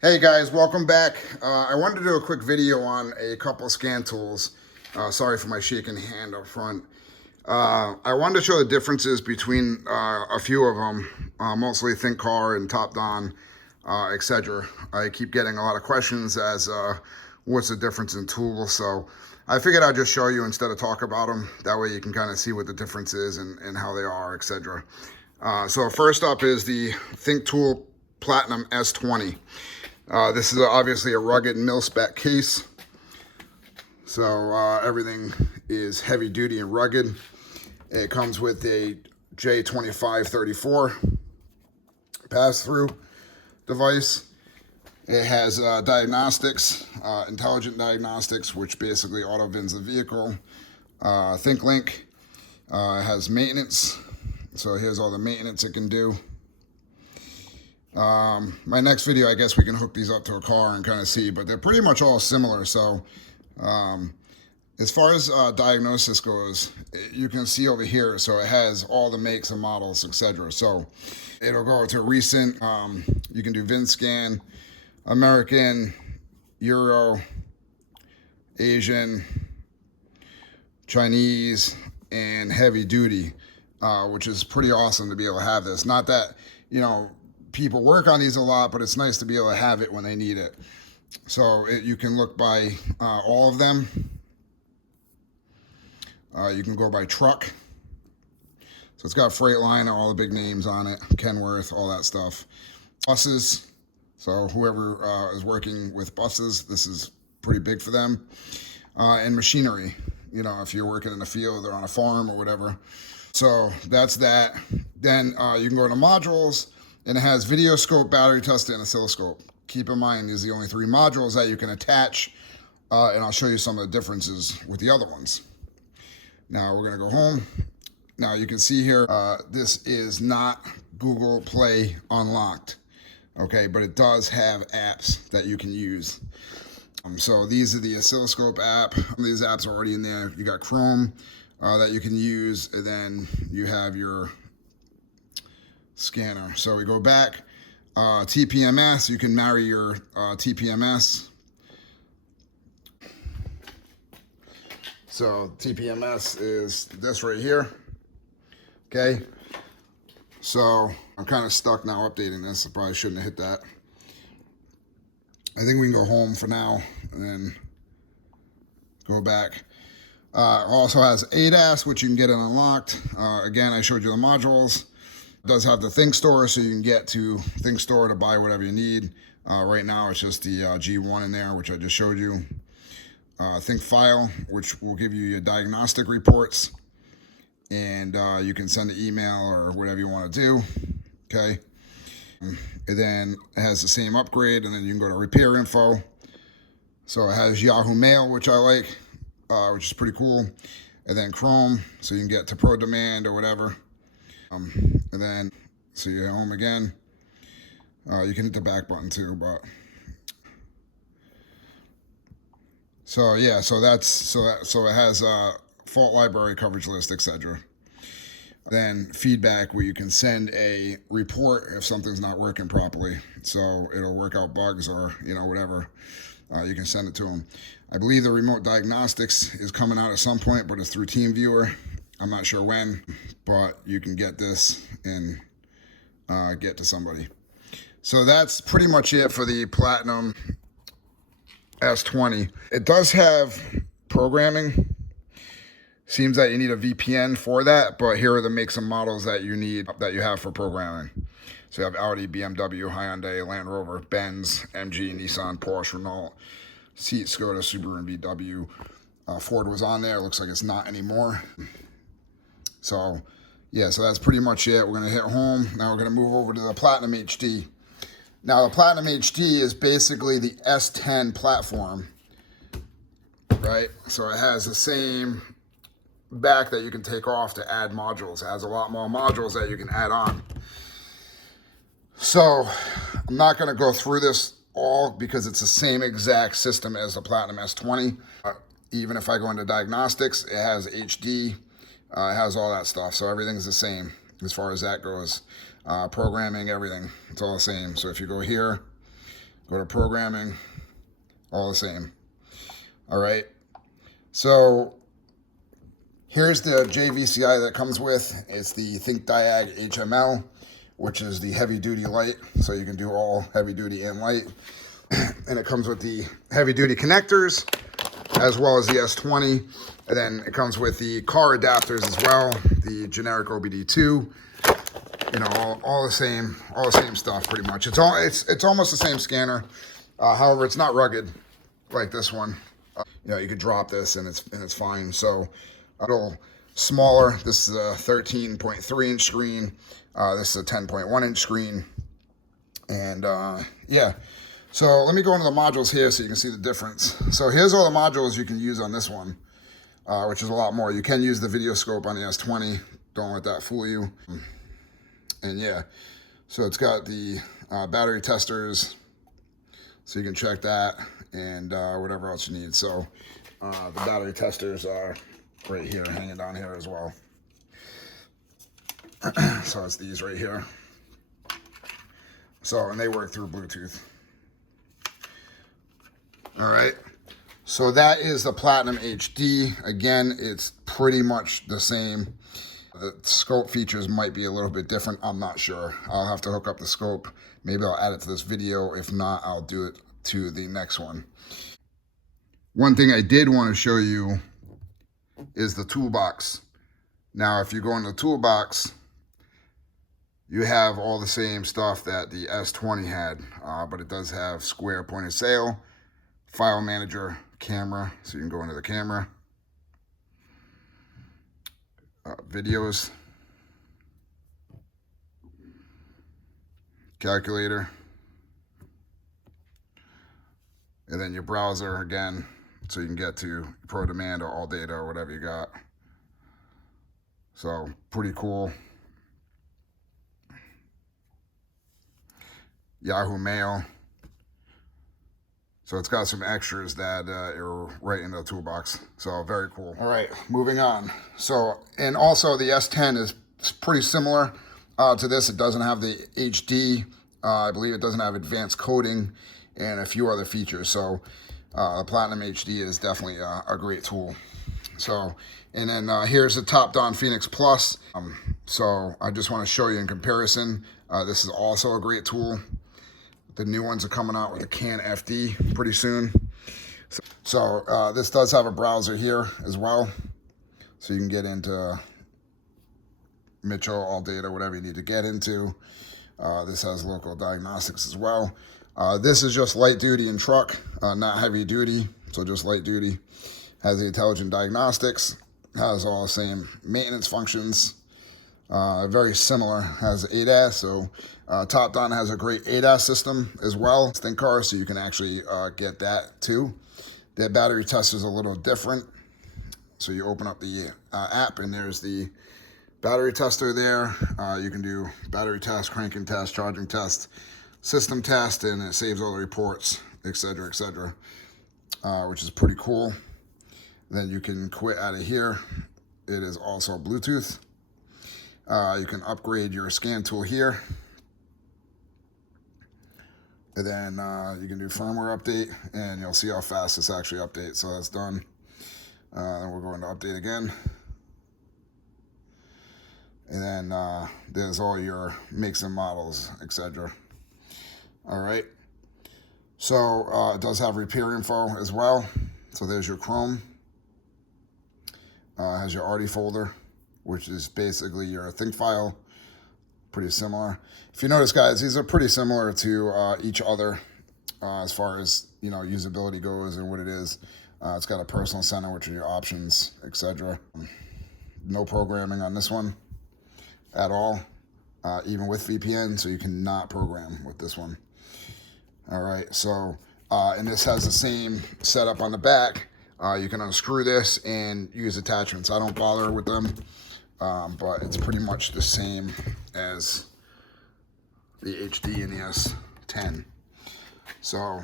Hey guys, welcome back. I wanted to do a quick video on a couple scan tools. Sorry for my shaking hand up front. I wanted to show the differences between a few of them, mostly Thinkcar and TopDon, etc. I keep getting a lot of questions as what's the difference in tools, so I figured I'd just show you instead of talk about them. That way you can kind of see what the difference is and how they are, etc. So first up is the ThinkTool Platinum S20. This is obviously a rugged mil-spec case, so everything is heavy duty and rugged. It comes with a J2534 pass-through device. It has diagnostics, intelligent diagnostics, which basically auto-vins the vehicle. ThinkLink. It has maintenance, so here's all the maintenance it can do. My next video, I guess we can hook these up to a car and kind of see, but they're pretty much all similar. So as far as diagnosis goes, you can see over here, so it has all the makes and models, etc. So it'll go to recent, you can do VIN scan, American, Euro, Asian, Chinese, and heavy duty, which is pretty awesome to be able to have this. Not that, you know, people work on these a lot, but it's nice to be able to have it when they need it. So you can look by all of them. You can go by truck. So it's got Freightliner, all the big names on it, Kenworth, all that stuff. Buses. So whoever is working with buses, this is pretty big for them. And machinery, you know, if you're working in the field or on a farm or whatever. So that's that. Then you can go to modules. And it has video scope, battery tester, and oscilloscope. Keep in mind, these are the only three modules that you can attach, and I'll show you some of the differences with the other ones. Now we're gonna go home. Now you can see here, this is not Google Play unlocked, okay? But it does have apps that you can use. So these are the oscilloscope app. These apps are already in there. You got Chrome that you can use, and then you have your scanner. So we go back, TPMS, you can marry your TPMS. So TPMS is this right here, okay? So I'm kind of stuck now updating this. I probably shouldn't have hit that. I think we can go home for now and then go back. Also has ADAS, which you can get it unlocked. Again, I showed you the modules. It does have the ThinkStore, so you can get to ThinkStore to buy whatever you need. Right now, it's just the G1 in there, which I just showed you. ThinkFile, which will give you your diagnostic reports. And you can send an email or whatever you want to do. Okay. And then it has the same upgrade, and then you can go to repair info. So it has Yahoo Mail, which I like, which is pretty cool. And then Chrome, so you can get to Pro Demand or whatever. And then, so you're home again. You can hit the back button too, but. So yeah, so it has a fault library, coverage list, etc. Then feedback, where you can send a report if something's not working properly. So it'll work out bugs or, you know, whatever. You can send it to them. I believe the remote diagnostics is coming out at some point, but it's through TeamViewer. I'm not sure when, but you can get this and get to somebody. So that's pretty much it for the Platinum S20. It does have programming. Seems that you need a VPN for that, but here are the makes and models that you need, that you have for programming. So you have Audi, BMW, Hyundai, Land Rover, Benz, MG, Nissan, Porsche, Renault, Seat, Skoda, Subaru, and VW. Ford was on there. It looks like it's not anymore. So, yeah, so that's pretty much it. We're going to hit home. Now we're going to move over to the Platinum HD. Now, the Platinum HD is basically the S10 platform, right? So it has the same back that you can take off to add modules. It has a lot more modules that you can add on. So I'm not going to go through this all because it's the same exact system as the Platinum S20. Even if I go into diagnostics, it has HD. It has all that stuff, so everything's the same as far as that goes. Programming, everything, it's all the same. So if you go here, Go to programming, all the same. All right. So here's the JVCI that comes with. It's the ThinkDiag HML, which is the heavy duty light. So you can do all heavy duty and light. And it comes with the heavy duty connectors as well as the S20. And then it comes with the car adapters as well, the generic OBD2. You know, all the same stuff pretty much. It's almost the same scanner. However, it's not rugged like this one. You know, you could drop this and it's fine. So a little smaller. This is a 13.3 inch screen. This is a 10.1 inch screen. And yeah. So let me go into the modules here so you can see the difference. So here's all the modules you can use on this one, which is a lot more. You can use the video scope on the S20. Don't let that fool you. And yeah, so it's got the battery testers, so you can check that and whatever else you need. So the battery testers are right here, hanging down here as well. So it's these right here. So, and they work through Bluetooth. All right, so that is the Platinum HD. Again, it's pretty much the same. The scope features might be a little bit different. I'm not sure. I'll have to hook up the scope. Maybe I'll add it to this video. If not, I'll do it to the next one. One thing I did want to show you is the toolbox. Now, if you go in the toolbox, you have all the same stuff that the S20 had, but it does have square point of sale, file manager, camera, so you can go into the camera, videos, calculator, and then your browser again, so you can get to Pro Demand or All Data or whatever you got. So pretty cool. Yahoo Mail. So it's got some extras that are right in the toolbox. So very cool. All right, moving on. So, and also the S10 is pretty similar to this. It doesn't have the HD. I believe it doesn't have advanced coding and a few other features. So the Platinum HD is definitely a great tool. So, and then here's the TopDon Phenix Plus. So I just want to show you in comparison. This is also a great tool. The new ones are coming out with a CAN FD pretty soon. So this does have a browser here as well. So you can get into Mitchell, All Data, whatever you need to get into. This has local diagnostics as well. This is just light duty and truck, not heavy duty. So just light duty. Has the intelligent diagnostics. Has all the same maintenance functions. Very similar, has ADAS, so TopDon has a great ADAS system as well. It's Thinkcar, so you can actually get that too. Their battery test is a little different. So you open up the app and there's the battery tester there. You can do battery test, cranking test, charging test, system test, and it saves all the reports, etc., etc., which is pretty cool. Then you can quit out of here. It is also Bluetooth. You can upgrade your scan tool here. And then you can do firmware update, and you'll see how fast this actually updates. So that's done. Then we're going to update again. And then there's all your makes and models, etc. All right. So it does have repair info as well. So there's your Chrome. Has your ARTI folder, which is basically your think file. Pretty similar. If you notice, guys, these are pretty similar to each other as far as, you know, usability goes and what it is. It's got a personal center, which are your options, etc. No programming on this one at all, even with VPN, so you cannot program with this one. All right, so, and this has the same setup on the back. You can unscrew this and use attachments. I don't bother with them, but it's pretty much the same as the HD and the S10. So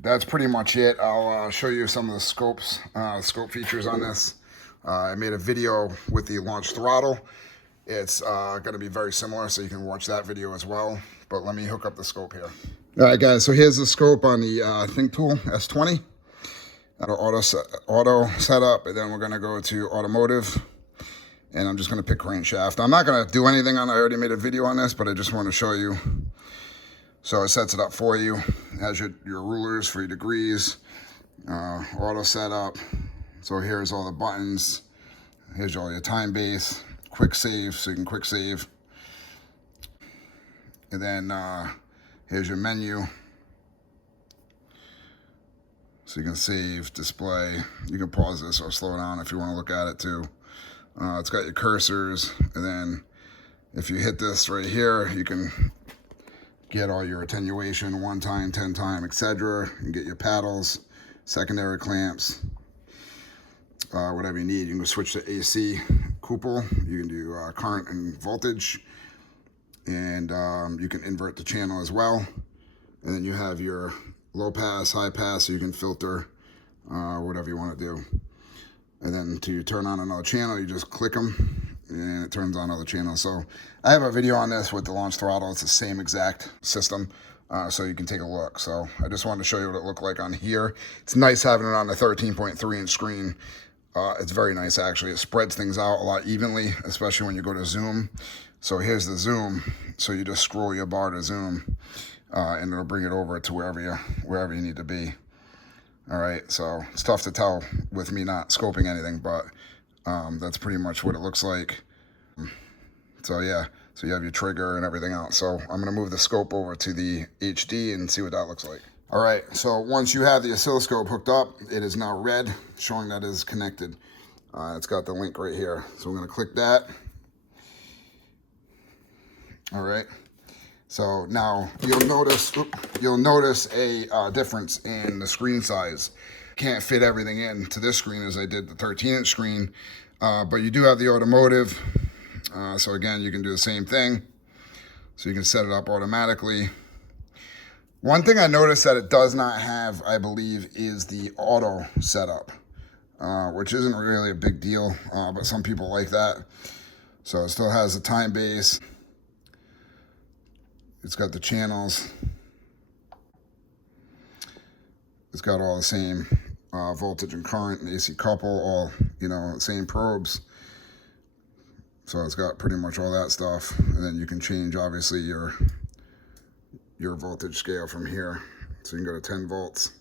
that's pretty much it. I'll show you some of the scope features on this. I made a video with the launch throttle. It's going to be very similar, so you can watch that video as well. But let me hook up the scope here. All right, guys, so here's the scope on the Think Tool S20. Auto setup, and then we're gonna go to automotive, and I'm just gonna pick crankshaft. I'm not gonna do anything on it. I already made a video on this, but I just want to show you. So it sets it up for you. It has your rulers for your degrees, auto setup. So here's all the buttons. Here's all your time base, quick save, so you can quick save. And then here's your menu. So you can save, display. You can pause this or slow down if you want to look at it too. It's got your cursors, and then if you hit this right here, you can get all your attenuation, 1 time, 10 time, etc. You can get your paddles, secondary clamps, whatever you need. You can switch to AC couple. You can do current and voltage, and you can invert the channel as well. And then you have your low pass, high pass, so you can filter whatever you want to do. And then to turn on another channel, you just click them and it turns on other channels. So I have a video on this with the launch throttle. It's the same exact system, so you can take a look. So I just wanted to show you what it looked like on here. It's nice having it on the 13.3 inch screen. It's very nice, actually. It spreads things out a lot evenly, especially when you go to zoom. So here's the zoom. So you just scroll your bar to zoom, and it'll bring it over to wherever you need to be. All right, so it's tough to tell with me not scoping anything, but that's pretty much what it looks like. So yeah, so you have your trigger and everything else. So I'm gonna move the scope over to the HD and see what that looks like. All right, so once you have the oscilloscope hooked up, it is now red, showing that it is connected. It's got the link right here. So I'm gonna click that. All right. So now you'll notice a difference in the screen size. Can't fit everything into this screen as I did the 13-inch screen, but you do have the automotive. So again, you can do the same thing. So you can set it up automatically. One thing I noticed that it does not have, I believe, is the auto setup, which isn't really a big deal, but some people like that. So it still has the time base. It's got the channels. It's got all the same voltage and current and AC couple, all, same probes. So it's got pretty much all that stuff. And then you can change, obviously, your voltage scale from here. So you can go to 10 volts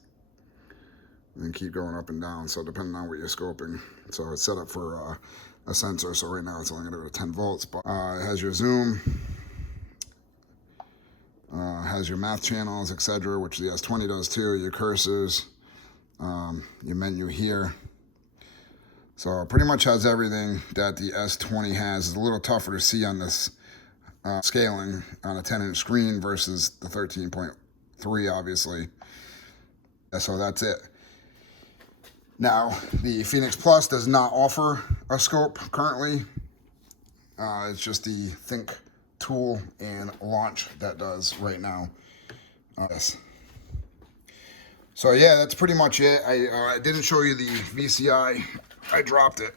and keep going up and down. So depending on what you're scoping. So it's set up for a sensor. So right now it's only going to go to 10 volts. But it has your zoom. Has your math channels, etc., which the S20 does too, your cursors, your menu here. So it pretty much has everything that the S20 has. It's a little tougher to see on this scaling on a 10-inch screen versus the 13.3, obviously. So that's it. Now, the Phenix Plus does not offer a scope currently. It's just the Think Tool and Launch that does right now. Yes. So yeah, that's pretty much it. I didn't show you the VCI. I dropped it,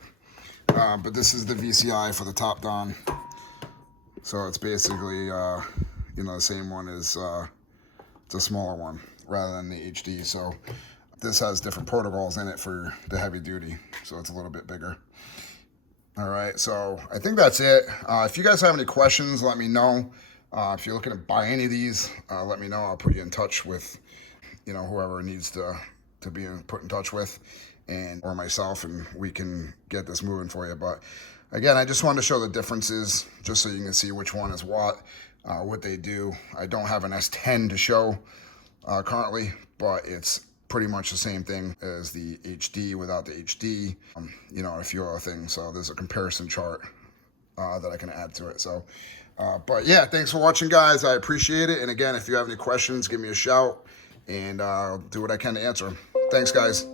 but this is the VCI for the TopDon. So it's basically the same one as it's a smaller one rather than the HD. So this has different protocols in it for the heavy duty, so it's a little bit bigger. All right, so I think that's it. If you guys have any questions, let me know. If you're looking to buy any of these, let me know. I'll put you in touch with, whoever needs to be put in touch with, or myself, and we can get this moving for you. But again, I just wanted to show the differences, just so you can see which one is what they do. I don't have an S10 to show currently, but it's pretty much the same thing as the HD without the HD, and a few other things. So there's a comparison chart that I can add to it. So, but yeah, thanks for watching, guys. I appreciate it. And again, if you have any questions, give me a shout, and I'll do what I can to answer them. Thanks, guys.